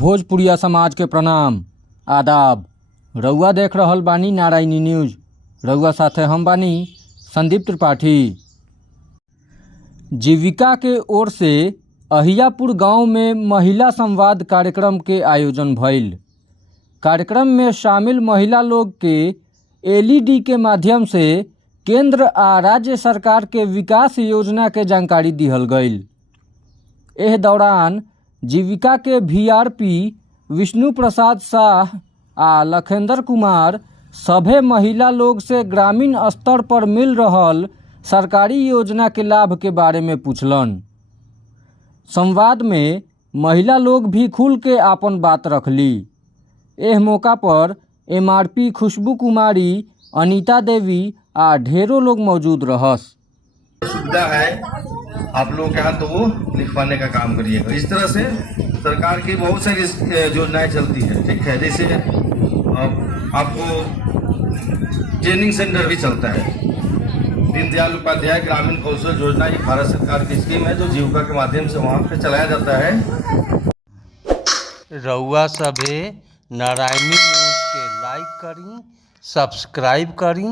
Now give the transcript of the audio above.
भोजपुरिया समाज के प्रणाम आदाब। रउआ देख रहल बानी नारायणी न्यूज। रउआ साथे हम बानी संदीप त्रिपाठी। जीविका के ओर से अहियापुर गांव में महिला संवाद कार्यक्रम के आयोजन भइल। कार्यक्रम में शामिल महिला लोग के एलईडी के माध्यम से केंद्र आ राज्य सरकार के विकास योजना के जानकारी दिहल गईल। एह दौरान जीविका के वीआरपी विष्णु प्रसाद शाह आ लखेंद्र कुमार सभे महिला लोग से ग्रामीण स्तर पर मिल रहल सरकारी योजना के लाभ के बारे में पूछलन। संवाद में महिला लोग भी खुल के आपन बात रखली। एह मौका पर एमआरपी खुशबू कुमारी, अनीता देवी आ ढेरों लोग मौजूद रहस। सुविधा है आप लोगों के यहाँ, तो वो लिखवाने का काम करिएगा। इस तरह से सरकार की बहुत सारी योजनाएं चलती है, ठीक है। जैसे आपको ट्रेनिंग सेंटर भी चलता है। दीनदयाल उपाध्याय ग्रामीण कौशल योजना, ये भारत सरकार की स्कीम है जो जीविका के माध्यम से वहाँ पे चलाया जाता है। रउआ सभे नारायणी न्यूज के लाइक करी, सब्सक्राइब करी।